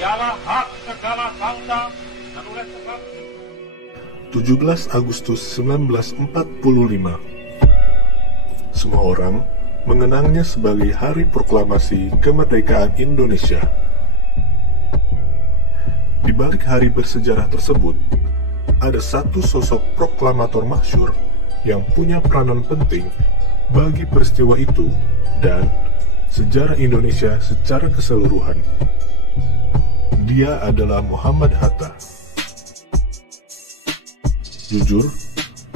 ialah hak segala bangsa dan oleh sebab 17 Agustus 1945. Semua orang mengenangnya sebagai Hari Proklamasi Kemerdekaan Indonesia. Di balik hari bersejarah tersebut, ada satu sosok proklamator masyhur yang punya peranan penting bagi peristiwa itu dan sejarah Indonesia secara keseluruhan. Dia adalah Muhammad Hatta. Jujur,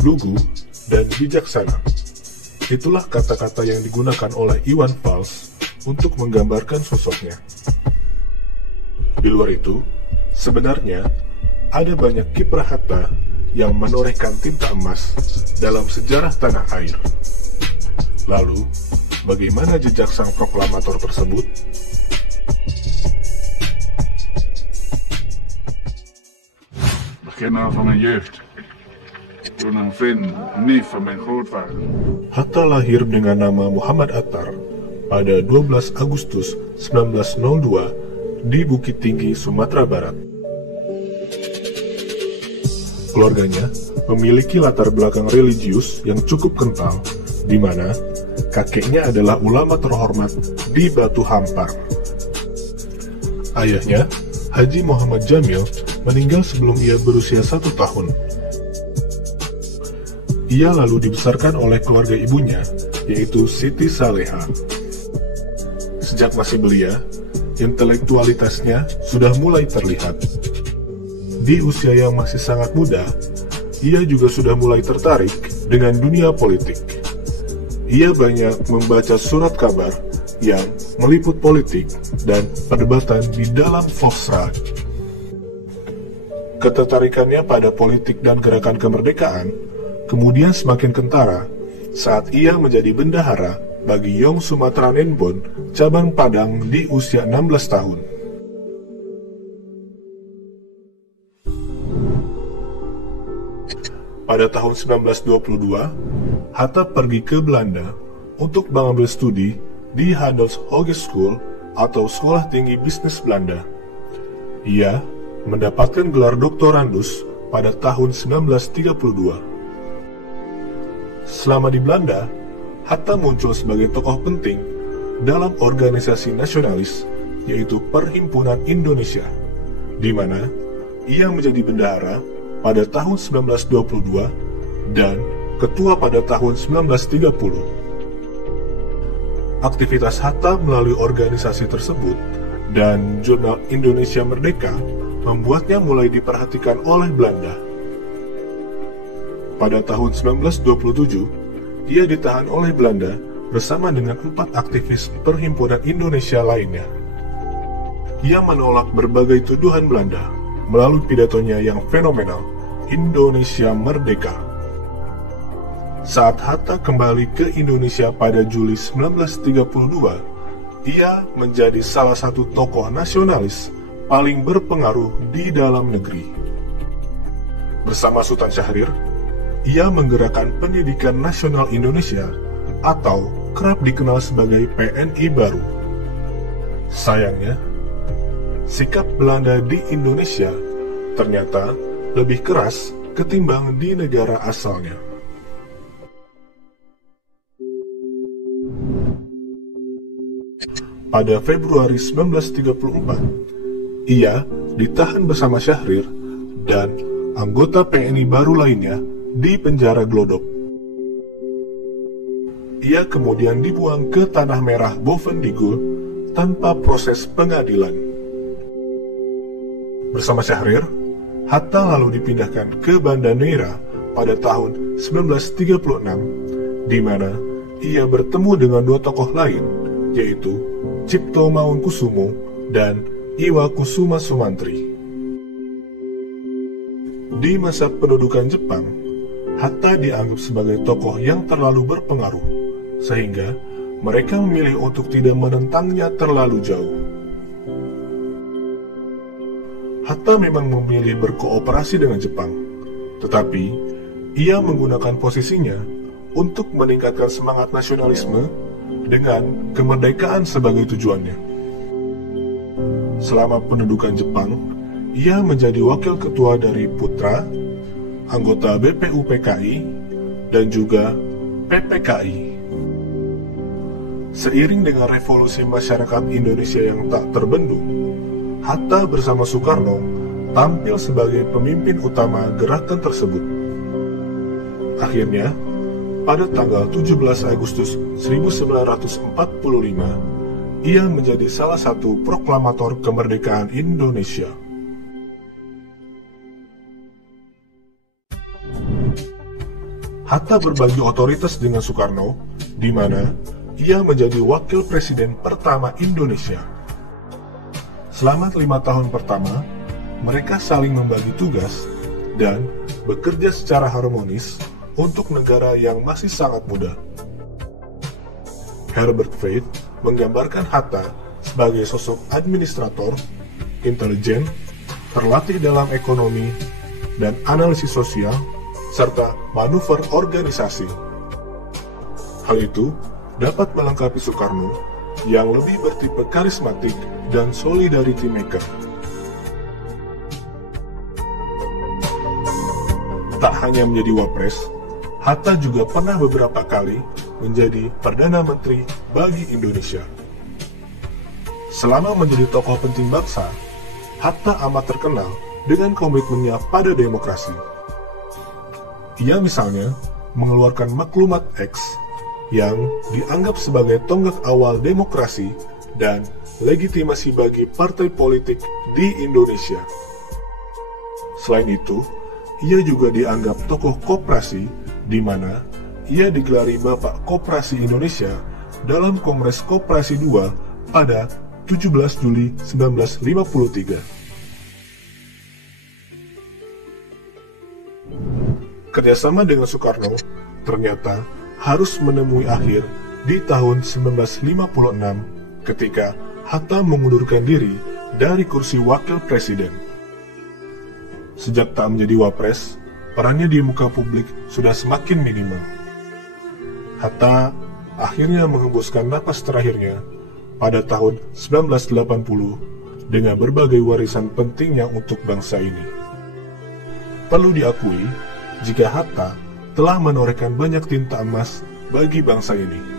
lugu, dan bijaksana. Itulah kata-kata yang digunakan oleh Iwan Fals untuk menggambarkan sosoknya. Di luar itu, sebenarnya ada banyak kiprah Hatta yang menorehkan tinta emas dalam sejarah tanah air. Lalu, bagaimana jejak sang proklamator tersebut? Begin al van mijn jeugd. Toen een vriend, een neef van mijn grootvader. Hatta lahir dengan nama Muhammad Attar pada 12 Agustus 1902 di Bukit Tinggi, Sumatera Barat. Keluarganya memiliki latar belakang religius yang cukup kental, di mana kakeknya adalah ulama terhormat di Batu Hampar. Ayahnya, Haji Muhammad Jamil, meninggal sebelum ia berusia 1 tahun. Ia lalu dibesarkan oleh keluarga ibunya, yaitu Siti Saleha. Sejak masih belia, intelektualitasnya sudah mulai terlihat. Di usia yang masih sangat muda, ia juga sudah mulai tertarik dengan dunia politik. Ia banyak membaca surat kabar yang meliput politik dan perdebatan di dalam Volksraad. Ketertarikannya pada politik dan gerakan kemerdekaan kemudian semakin kentara saat ia menjadi bendahara bagi Yong Sumatera Nenbon cabang Padang di usia 16 tahun. Pada tahun 1922, Hatta pergi ke Belanda untuk mengambil studi di Handels Hogeschool atau Sekolah Tinggi Bisnis Belanda. Ia mendapatkan gelar doktorandus pada tahun 1932. Selama di Belanda, Hatta muncul sebagai tokoh penting dalam organisasi nasionalis, yaitu Perhimpunan Indonesia, di mana ia menjadi bendahara pada tahun 1922 dan ketua pada tahun 1930. Aktivitas Hatta melalui organisasi tersebut dan jurnal Indonesia Merdeka membuatnya mulai diperhatikan oleh Belanda. Pada tahun 1927, ia ditahan oleh Belanda bersama dengan 4 aktivis Perhimpunan Indonesia lainnya. Ia menolak berbagai tuduhan Belanda melalui pidatonya yang fenomenal, Indonesia Merdeka. Saat Hatta kembali ke Indonesia pada Juli 1932, ia menjadi salah satu tokoh nasionalis paling berpengaruh di dalam negeri. Bersama Sultan Syahrir, ia menggerakkan Pendidikan Nasional Indonesia atau kerap dikenal sebagai PNI baru. Sayangnya, sikap Belanda di Indonesia ternyata lebih keras ketimbang di negara asalnya. Pada Februari 1934, ia ditahan bersama Syahrir dan anggota PNI baru lainnya di penjara Glodok. Ia kemudian dibuang ke Tanah Merah Bovendigul tanpa proses pengadilan. Bersama Syahrir, Hatta lalu dipindahkan ke Banda Neira pada tahun 1936, di mana ia bertemu dengan 2 tokoh lain, yaitu Cipto Mangunkusumo dan Iwa Kusuma Sumantri. Di masa pendudukan Jepang, Hatta dianggap sebagai tokoh yang terlalu berpengaruh, sehingga mereka memilih untuk tidak menentangnya terlalu jauh. Hatta memang memilih berkooperasi dengan Jepang, tetapi ia menggunakan posisinya untuk meningkatkan semangat nasionalisme dengan kemerdekaan sebagai tujuannya. Selama pendudukan Jepang, ia menjadi wakil ketua dari Putra, anggota BPUPKI, dan juga PPKI. Seiring dengan revolusi masyarakat Indonesia yang tak terbendung, Hatta bersama Soekarno tampil sebagai pemimpin utama gerakan tersebut. Akhirnya, pada tanggal 17 Agustus 1945, ia menjadi salah satu proklamator kemerdekaan Indonesia. Hatta berbagi otoritas dengan Soekarno, di mana ia menjadi wakil presiden pertama Indonesia. Selama 5 tahun pertama, mereka saling membagi tugas dan bekerja secara harmonis untuk negara yang masih sangat muda. Herbert Faith menggambarkan Hatta sebagai sosok administrator, intelijen, terlatih dalam ekonomi dan analisis sosial, serta manuver organisasi. Hal itu dapat melengkapi Soekarno yang lebih bertipe karismatik dan solidarity maker. Tak hanya menjadi wapres, Hatta juga pernah beberapa kali menjadi Perdana Menteri bagi Indonesia. Selama menjadi tokoh penting bangsa, Hatta amat terkenal dengan komitmennya pada demokrasi. Ia misalnya mengeluarkan Maklumat X yang dianggap sebagai tonggak awal demokrasi dan legitimasi bagi partai politik di Indonesia. Selain itu, ia juga dianggap tokoh koperasi, di mana ia digelari Bapak Koperasi Indonesia dalam Kongres Koperasi II pada 17 Juli 1953. Kerjasama dengan Soekarno ternyata harus menemui akhir di tahun 1956 ketika Hatta mengundurkan diri dari kursi wakil presiden. Sejak tak menjadi wapres, perannya di muka publik sudah semakin minimal. Hatta akhirnya menghembuskan napas terakhirnya pada tahun 1980 dengan berbagai warisan pentingnya untuk bangsa ini. Perlu diakui, jika Hatta telah menorehkan banyak tinta emas bagi bangsa ini.